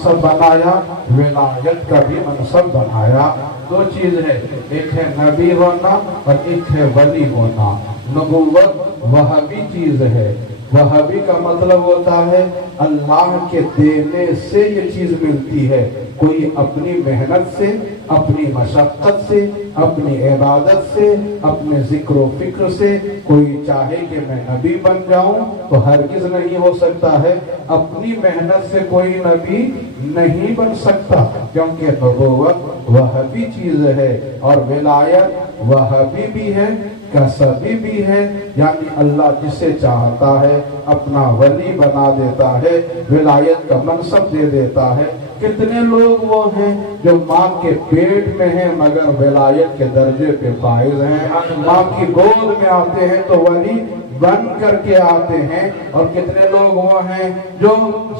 منصب بنایا، ولایت کا بھی منصب بنایا۔ دو چیز ہے، ایک ہے نبی ہونا اور ایک ہے ولی ہونا۔ نبوت وہابی چیز ہے۔ وہابی کا مطلب ہوتا ہے اللہ کے دینے سے یہ چیز ملتی ہے۔ کوئی اپنی محنت سے، اپنی مشقت سے، اپنی عبادت سے، اپنے ذکر و فکر سے کوئی چاہے کہ میں نبی بن جاؤں تو ہرگز نہیں ہو سکتا ہے۔ اپنی محنت سے کوئی نبی نہیں بن سکتا، کیونکہ نبوت وہابی چیز ہے اور ولایت وہابی بھی ہے، کسبی بھی ہے، یعنی اللہ جسے چاہتا ہے اپنا ولی بنا دیتا ہے، ولایت کا منصب دے دیتا ہے۔ کتنے لوگ وہ ہیں جو ماں کے پیٹ میں ہیں مگر ولایت کے درجے پہ فائز ہیں، ماں کی گود میں آتے ہیں تو ولی بن کر کے آتے ہیں، اور کتنے لوگ وہ ہیں جو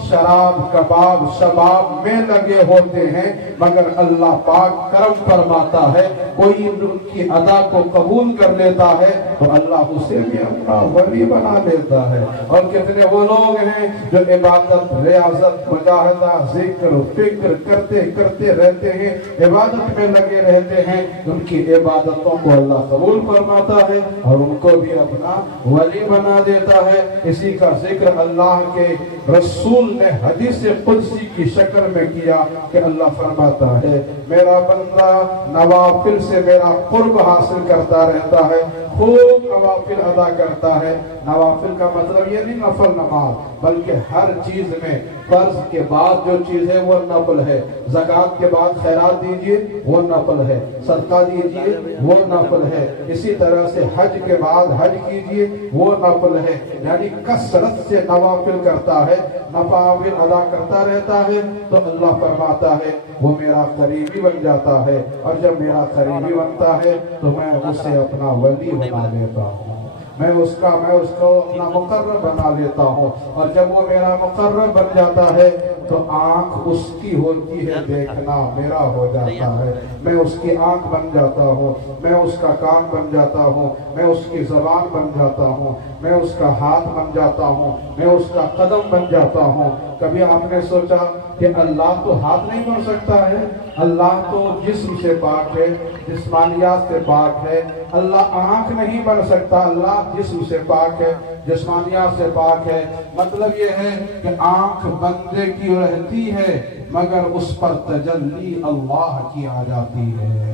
شراب کباب شباب میں لگے ہوتے ہیں مگر اللہ پاک کرم فرماتا ہے، کوئی ان کی ادا کو قبول کر لیتا ہے تو اللہ اسے بھی اپنا ولی بنا لیتا ہے۔ اور کتنے وہ لوگ ہیں جو عبادت ریاضت مجاہدہ ذکر فکر کرتے کرتے رہتے ہیں، عبادت میں لگے رہتے ہیں، ان کی عبادتوں کو اللہ قبول فرماتا ہے اور ان کو بھی اپنا ولی بنا دیتا ہے۔ اسی کا ذکر اللہ کے رسول نے حدیث قدسی کی شکل میں کیا کہ اللہ فرماتا ہے میرا بندہ نوافل سے میرا قرب حاصل کرتا رہتا ہے، خوب نوافل ادا کرتا ہے۔ نوافل کا مطلب یہ نہیں نفل نماز، بلکہ ہر چیز میں فرض کے بعد جو چیز ہے وہ نفل ہے۔ زکوٰۃ کے بعد خیرات دیجئے وہ نفل ہے، صدقہ دیجئے وہ نفل ہے، اسی طرح سے حج کے بعد حج کیجئے وہ نفل ہے، یعنی کثرت سے نوافل کرتا ہے، نوافل ادا کرتا رہتا ہے تو اللہ فرماتا ہے وہ میرا قریبی بن جاتا ہے، اور جب میرا قریبی بنتا ہے تو میں اسے اپنا ولی بنا لیتا ہوں، میں اس کو اپنا مقرب بنا لیتا ہوں، اور جب وہ میرا مقرب بن جاتا ہے تو آنکھ اس کی ہوتی ہے دیکھنا میرا ہو جاتا ہے، میں اس کی آنکھ بن جاتا ہوں، میں اس کا کان بن جاتا ہوں، میں اس کی زبان بن جاتا ہوں، میں اس کا ہاتھ بن جاتا ہوں، میں اس کا قدم بن جاتا ہوں۔ کبھی آپ نے سوچا کہ اللہ تو ہاتھ نہیں بن سکتا ہے، اللہ تو جسم سے پاک ہے، جسمانیات سے پاک ہے، اللہ آنکھ نہیں بن سکتا، اللہ جسم سے پاک ہے، جسمانیات سے پاک ہے۔ مطلب یہ ہے کہ آنکھ بندے کی رہتی ہے مگر اس پر تجلی اللہ کی آ جاتی ہے،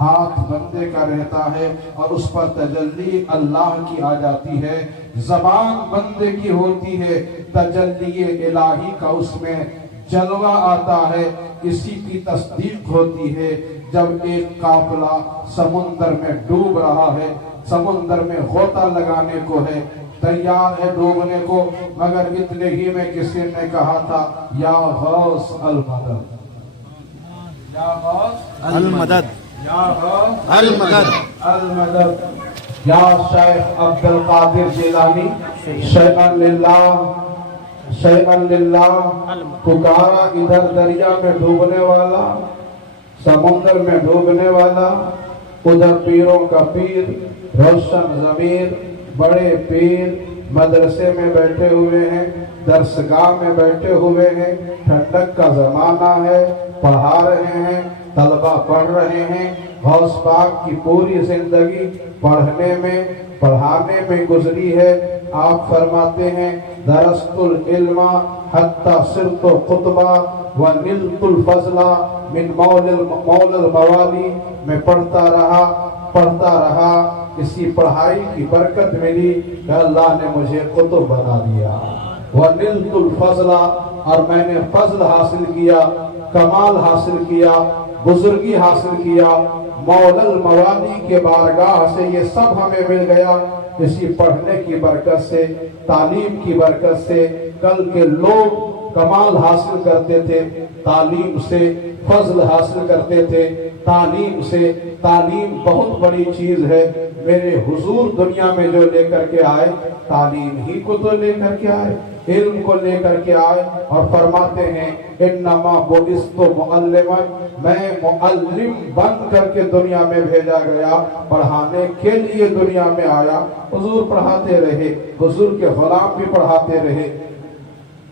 ہاتھ بندے کا رہتا ہے اور اس پر تجلی اللہ کی آ جاتی ہے، زبان بندے کی ہوتی ہے، تجلی الہی کا اس میں جلوہ آتا ہے۔ اسی کی تصدیق ہوتی ہے جب ایک قافلہ سمندر میں ڈوب رہا ہے، سمندر میں غوطہ لگانے کو ہے، تیار ہے ڈوبنے کو، مگر اتنے ہی میں کسی نے کہا تھا یا غوث المدد، یا غوث المدد، یا غوث المدد، المدد، یا شیخ عبد القادر جیلانی، شیئن للہ شیئن للہ، پکارا ادھر دریا میں ڈوبنے والا، سمندر میں ڈوبنے والا، ادھر پیروں کا پیر، روشن ضمیر، بڑے پیر مدرسے میں بیٹھے ہوئے ہیں، درسگاہ میں بیٹھے ہوئے ہیں، ٹھنڈک کا زمانہ ہے، پڑھا رہے ہیں، طلبہ پڑھ رہے ہیں، غوث پاک کی پوری زندگی پڑھنے میں پڑھانے میں گزری ہے۔ آپ فرماتے ہیں درست العلم حتی صرت قطبہ ونلت الفضل من مول الموالی، میں پڑھتا رہا، اسی پڑھائی کی برکت ملی کہ اللہ نے مجھے قطب بنا دیا، ونلت الفضل، اور میں نے فضل حاصل کیا، کمال حاصل کیا، بزرگی حاصل کیا، مول الموالی کے بارگاہ سے یہ سب ہمیں مل گیا، اسی پڑھنے کی برکت سے، تعلیم کی برکت سے۔ کل کے لوگ کمال حاصل کرتے تھے تعلیم سے، فضل حاصل کرتے تھے تعلیم سے، تعلیم بہت بڑی چیز ہے۔ میرے حضور دنیا میں جو لے کر کے آئے تعلیم ہی کو تو لے کر کے آئے، علم کو لے کر کے آئے، اور فرماتے ہیں انما بعثت معلما، میں معلم بن کر کے دنیا میں بھیجا گیا، پڑھانے کے لیے دنیا میں آیا۔ حضور پڑھاتے رہے، حضور کے غلام بھی پڑھاتے رہے،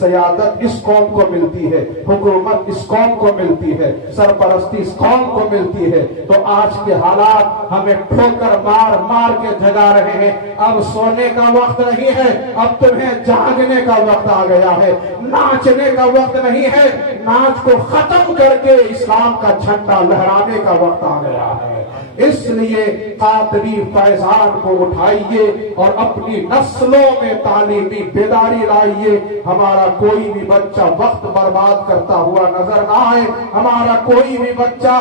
سیادت اس قوم کو ملتی ہے، حکومت اس قوم کو ملتی ہے، سرپرستی اس قوم کو ملتی ہے، تو آج کے حالات ہمیں ٹھوکر مار مار کے جگا رہے ہیں۔ اب سونے کا وقت نہیں ہے، اب تمہیں جاگنے کا وقت آ گیا ہے، ناچنے کا وقت نہیں ہے، ناچ کو ختم کر کے اسلام کا جھنڈا لہرانے کا وقت آ گیا ہے۔ اس لیے قادری فیضان کو اٹھائیے اور اپنی نسلوں میں تعلیمی بیداری لائیے۔ ہمارا کوئی بھی بچہ وقت برباد کرتا ہوا نظر نہ آئے، ہمارا کوئی بھی بچہ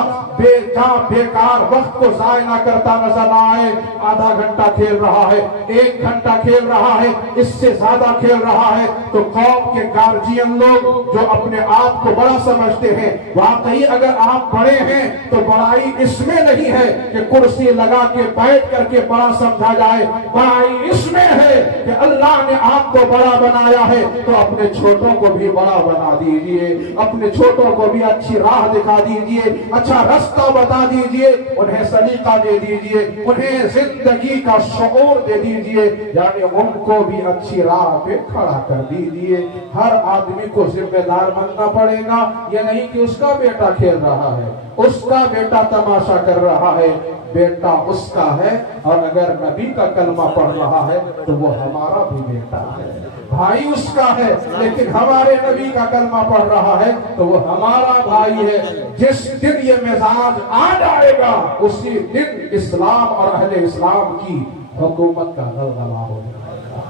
بیکار وقت کو ضائع نہ کرتا نظر نہ آئے۔ آدھا گھنٹہ کھیل رہا ہے، 1 گھنٹہ کھیل رہا ہے، اس سے زیادہ کھیل رہا ہے، تو قوم کے گارجین لوگ جو اپنے آپ کو بڑا سمجھتے ہیں، واقعی اگر آپ بڑے ہیں تو بڑائی اس میں نہیں ہے کہ کرسی لگا کے بیٹھ کر کے بڑا سمجھا جائے، بڑائی اس میں ہے کہ اللہ نے آپ کو بڑا بنایا ہے تو اپنے چھوٹوں کو بھی بڑا بنا دیجئے، اپنے چھوٹوں کو بھی اچھی راہ دکھا دیجئے، اچھا رستہ بتا دیجئے، انہیں سلیقہ دے دیجئے، انہیں زندگی کا شعور دے دیجئے، یعنی ان کو بھی اچھی راہ پہ کھڑا کر دیجئے۔ ہر آدمی کو ذمہ دار بننا پڑے گا، یہ نہیں کہ اس کا بیٹا کھیل رہا ہے، اس کا بیٹا تماشا کر رہا ہے، بیٹا اس کا ہے، اور اگر نبی کا کلمہ پڑھ رہا ہے تو وہ ہمارا بھی بیٹا ہے، بھائی اس کا ہے، لیکن ہمارے نبی کا کلمہ پڑھ رہا ہے تو وہ ہمارا بھائی ہے۔ جس دن یہ مزاج آ جائے گا اسی دن اسلام اور اہل اسلام کی حکومت کا غلغلہ ہو جائے گا۔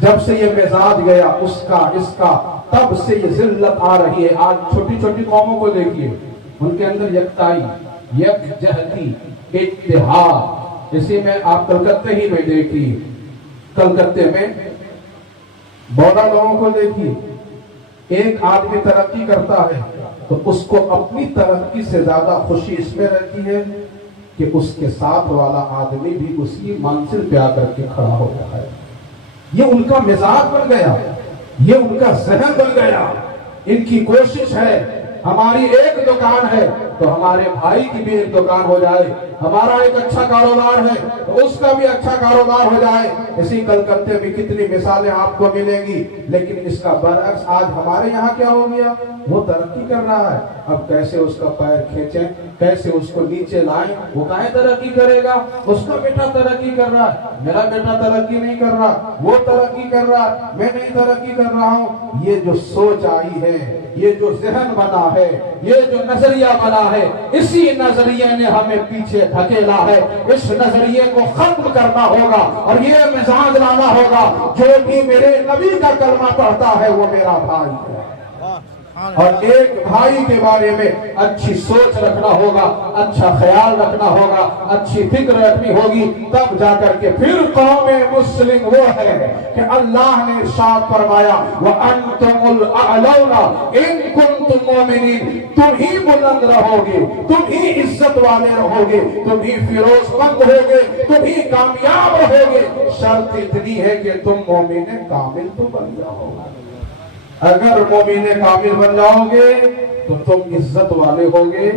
جب سے یہ مزاج گیا اس کا تب سے یہ ذلت آ رہی ہے۔ آج چھوٹی چھوٹی قوموں کو دیکھیے، ان کے اندر یکتائی، یکجہتی، اتحاد، اسی میں آپ کلکتے ہی میں دیکھیے، کلکتے میں بوڑھا لوگوں کو دیکھیے، ایک آدمی ترقی کرتا ہے تو اس کو اپنی ترقی سے زیادہ خوشی اس میں رہتی ہے کہ اس کے ساتھ والا آدمی بھی اسی منزل پہ آ کر کے کھڑا ہوتا ہے۔ یہ ان کا مزاج بن گیا، یہ ان کا ذہن بن گیا۔ ان کی کوشش ہے ہماری ایک دکان ہے تو ہمارے بھائی کی بھی ایک دکان ہو جائے، ہمارا ایک اچھا کاروبار ہے تو اس کا بھی اچھا کاروبار ہو جائے۔ اسی کلکتے میں کتنی مثالیں آپ کو ملیں گی، لیکن اس کا برعکس آج ہمارے یہاں کیا ہو گیا؟ وہ ترقی کر رہا ہے، اب کیسے اس کا پیر کھینچیں، کیسے اس کو نیچے لائیں؟ وہ کہاں ترقی کرے گا؟ اس کا بیٹا ترقی کر رہا ہے، میرا بیٹا ترقی نہیں کر رہا، وہ ترقی کر رہا ہے، میں نہیں ترقی کر رہا ہوں۔ یہ جو سوچ آئی ہے، یہ جو ذہن بنا ہے، یہ جو نظریہ بنا ہے، اسی نظریے نے ہمیں پیچھے دھکیلا ہے۔ اس نظریے کو ختم کرنا ہوگا اور یہ مزاج لانا ہوگا، جو بھی میرے نبی کا کلمہ پڑھتا ہے وہ میرا بھائی ہے، اور ایک بھائی کے بارے میں اچھی سوچ رکھنا ہوگا، اچھا خیال رکھنا ہوگا، اچھی فکر رکھنی ہوگی، تب جا کر کے پھر قوم مسلم وہ ہے کہ اللہ نے ارشاد فرمایا وَأَنْتُمُ الْأَعْلَوْنَ إِن كُنتُم مُؤْمِنِينَ، تم ہی بلند رہو گے، تم ہی عزت والے رہو گے، تم ہی فیروز مند ہوگے، تم ہی کامیاب رہو گے، شرط اتنی ہے کہ تم مومن کامل تو بن جاؤ۔ اگر مومن کامل بن جاؤ گے تو تم عزت والے ہوگے،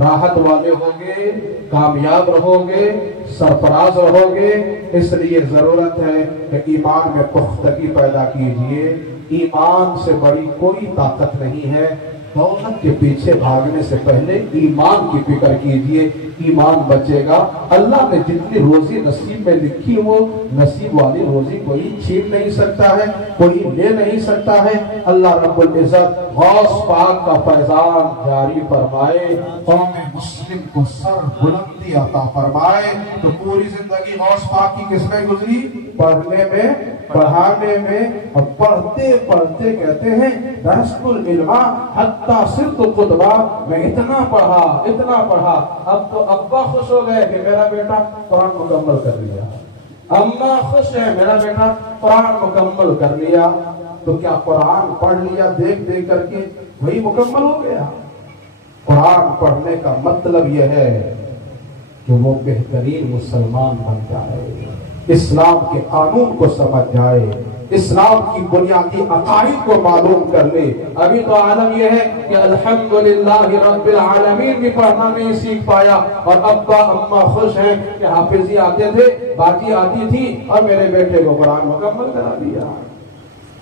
راحت والے ہوگے، کامیاب رہو گے، سرفراز رہو گے۔ اس لیے ضرورت ہے کہ ایمان میں پختگی پیدا کیجئے۔ ایمان سے بڑی کوئی طاقت نہیں ہے۔ دولت کے پیچھے بھاگنے سے پہلے ایمان کی فکر کیجئے، ایمان بچے گا۔ اللہ نے جتنی روزی نصیب میں لکھی وہ نصیب والی روزی کوئی چھین نہیں سکتا ہے، کوئی لے نہیں سکتا ہے۔ اللہ رب العزت غوث پاک کا فیضان جاری فرمائے، قوم مسلم کو سر بلندی عطا فرمائے۔ تو پوری زندگی غوث پاک کی کس میں گزری؟ پڑھنے میں، پڑھانے میں، اور پڑھتے پڑھتے کہتے ہیں درست العلم حتی صرت خطبہ، میں اتنا پڑھا، اب تو ابا خوش ہو گئے کہ میرا بیٹا قرآن مکمل کر لیا، اماں خوش ہے میرا بیٹا قرآن مکمل کر لیا۔ تو کیا قرآن پڑھ لیا دیکھ دیکھ کر کے وہی مکمل ہو گیا؟ قرآن پڑھنے کا مطلب یہ ہے کہ وہ بہترین مسلمان بن جائے، اسلام کے قانون کو سمجھ جائے، اسلام کی بنیادی عقائد کو معلوم کر لے۔ ابھی تو عالم یہ ہے کہ الحمدللہ رب العالمین بھی پڑھنا نہیں سیکھ پایا، اور ابا اماں خوش ہیں کہ حافظی آتے تھے، باجی آتی تھی، اور میرے بیٹے کو قرآن مکمل کرا دیا۔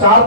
4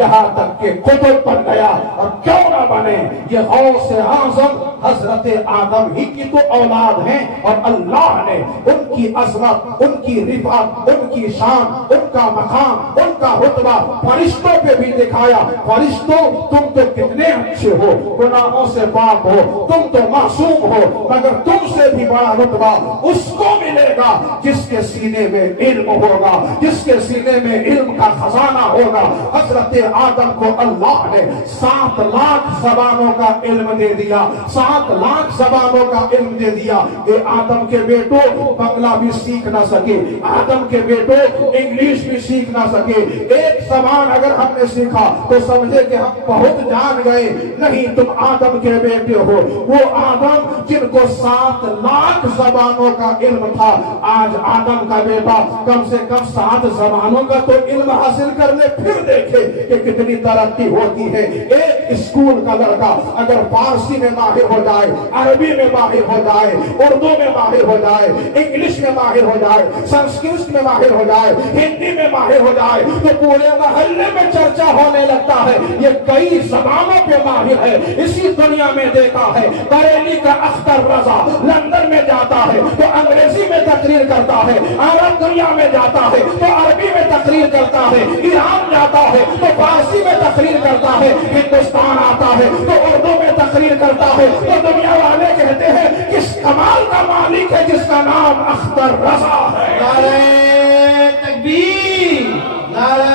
یہاں تک کہ قطب بن گیا، اور کیوں نہ بنے، یہ غوث اعظم حضرت آدم ہی کی تو اولاد ہیں، اور اللہ نے ان کی عظمت، ان کی رفعت، ان کی شان، ان کا مقام، ان کا رتبہ فرشتوں پہ بھی دکھایا۔ فرشتوں تم تو کتنے اچھے ہو، گناہوں سے پاک ہو، تم تو معصوم ہو، مگر تم سے بھی بڑا رتبہ اس کو ملے گا جس کے سینے میں علم ہوگا، جس کے سینے میں علم کا خزانہ ہوگا۔ حضرت آدم کو اللہ نے 7 لاکھ زبانوں کا علم دے دیا، 7 لاکھ زبانوں کا علم دے دیا۔ اے آدم کے بیٹو، بنگلہ بھی سیکھ نہ سکے، آدم کے بیٹو انگلش بھی سیکھ نہ سکے، ایک زبان اگر ہم نے سیکھا تو سمجھے کہ ہم بہت جان گئے، نہیں، تم آدم کے بیٹے ہو۔ وہ آدم جن کو 7 لاکھ زبانوں کا علم تھا، آج آدم کا بیٹا کم سے کم 7 زبانوں کا تو علم حاصل کر لے، پھر دیکھے کہ کتنی ترقی ہوتی ہے۔ ایک اسکول کا لڑکا اگر فارسی میں ماہر ہو جائے، عربی میں ماہر ہو جائے، اردو میں ماہر ہو جائے، انگلش میں ماہر ہو جائے، سنسکرت میں ماہر ہو جائے، ہندی میں ماہر ہو جائے، تو پورے محلے میں چرچا ہونے لگتا ہے یہ کئی زبانوں پہ ماہر ہے۔ اسی دنیا میں دیکھا ہے، بریلی کا اختر رضا لندن میں جاتا ہے تو انگریزی میں تقریر کرتا ہے، عرب دنیا میں جاتا ہے تو عربی میں تقریر کرتا ہے، ایران جاتا ہے تو فارسی میں تقریر کرتا ہے، ہندوستان آتا ہے تو اردو میں تقریر کرتا ہے، تو دنیا والے کہتے ہیں کس کمال کا مالک ہے جس کا نام اختر رضا ہے۔ نعرہ تکبیر، نعرہ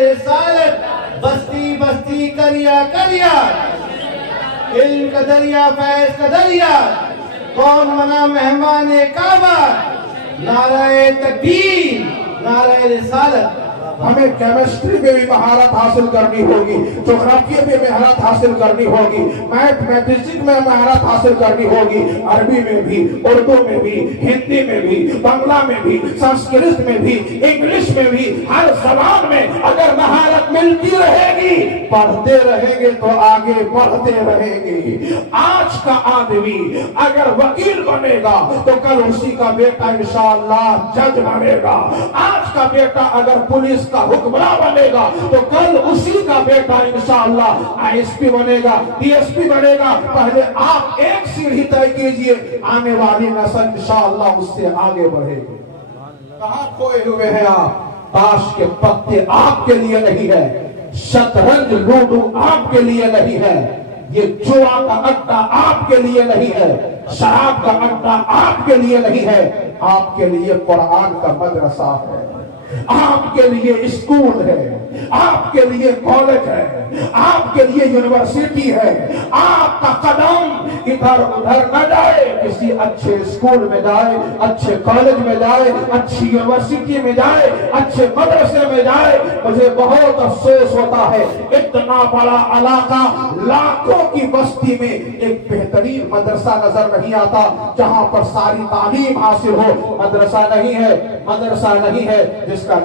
رسالت، بستی بستی کریا کریا، علم کا دریا، فیض کا دریا، کون منا مہمان کعبہ، نعرہ تکبیر، نعرہ رسالت۔ ہمیں کیمسٹری میں بھی مہارت حاصل کرنی ہوگی، جغرافیہ میں مہارت حاصل کرنی ہوگی، میتھمیٹکس میں مہارت حاصل کرنی ہوگی، عربی میں بھی، اردو میں بھی، ہندی میں بھی، بنگلہ میں بھی، سنسکرت میں بھی، انگلش میں بھی، ہر زبان میں اگر مہارت ملتی رہے گی، پڑھتے رہیں گے تو آگے بڑھتے رہیں گے۔ آج کا آدمی اگر وکیل بنے گا تو کل اسی کا بیٹا انشاءاللہ جج بنے گا، آج کا بیٹا اگر پولیس کا حکمراں بنے گا تو کل اسی کا بیٹا انشاءاللہ ISP بنے گا، DSP بنے گا۔ پہلے آپ ایک سیڑھی طے کیجئے، آنے والی نسل انشاءاللہ اس سے آگے بڑھے گی۔ کہاں کھوئے ہوئے ہیں آپ؟ تاش کے پتے آپ کے لیے نہیں ہے، شطرنج لوڈو آپ کے لیے نہیں ہے، یہ جوا کا اڈا آپ کے لیے نہیں ہے، شراب کا اڈا آپ کے لیے نہیں ہے، آپ کے لیے قرآن کا مدرسہ ہے، آپ کے لیے اسکول ہے، آپ کے لیے کالج ہے، آپ کے لیے یونیورسٹی ہے۔ آپ کا قدم ادھر ادھر نہ جائے، کسی اچھے اسکول میں جائے، اچھے کالج میں جائے، اچھی یونیورسٹی میں جائے، اچھے مدرسے میں جائے۔ مجھے بہت افسوس ہوتا ہے اتنا بڑا علاقہ، لاکھوں کی بستی میں ایک بہترین مدرسہ نظر نہیں آتا جہاں پر ساری تعلیم حاصل ہو۔ مدرسہ نہیں ہے، مدرسہ نہیں ہے، جس کا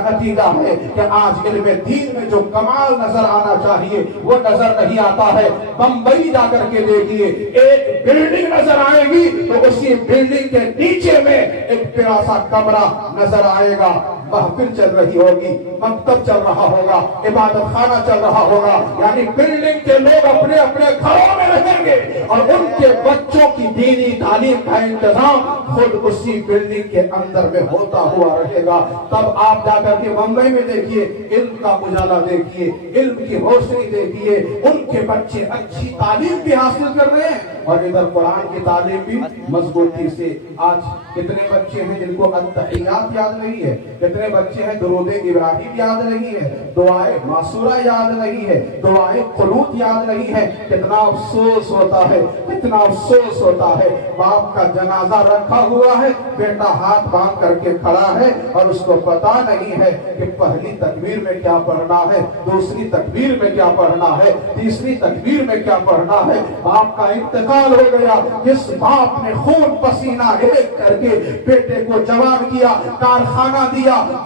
نتیجہ ہے کہ آج علم دین میں جو کمال نظر آنا چاہیے وہ نظر نہیں آتا ہے۔ بمبئی جا کر کے دیکھیے، ایک بلڈنگ نظر آئے گی تو اسی بلڈنگ کے نیچے میں ایک پیارا سا کمرہ نظر آئے گا، محفل چل رہی ہوگی، مکتب چل رہا ہوگا، عبادت خانہ چل رہا ہوگا، یعنی بلڈنگ کے لوگ اپنے اپنے گھروں میں رہیں گے اور ان کے بچوں کی دینی تعلیم کا انتظام خود اسی بلڈنگ کے اندر میں ہوتا ہوا رہے گا۔ تب آپ جا کر کے بمبئی میں دیکھیے، علم کا اجالا دیکھیے، علم کی روشنی دیکھیے، ان کے بچے اچھی تعلیم بھی حاصل کر رہے ہیں اور ادھر قرآن کی تعلیم بھی مضبوطی سے۔ آج کتنے بچے ہیں جن کو التحیات یاد نہیں ہے، کتنے بچے ہیں درود ابراہیم یاد نہیں ہے، دعائے معصورہ یاد نہیں ہے، دعائے قنوت یاد نہیں ہے۔ کتنا افسوس ہوتا ہے، کتنا افسوس ہوتا ہے، باپ کا جنازہ رکھا ہوا ہے، بیٹا ہاتھ باندھ کر کے کھڑا ہے اور اس کو پتا نہیں ہے کہ پہلی تکبیر میں کیا پڑھنا ہے، دوسری تکبیر میں کیا پڑھنا ہے، تیسری تکبیر میں کیا پڑھنا ہے۔ باپ کا انتقال ہو گیا، جس باپ نے خون پسینہ ایک کر کے بیٹے کو جوان کیا، کارخانہ دیا،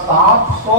700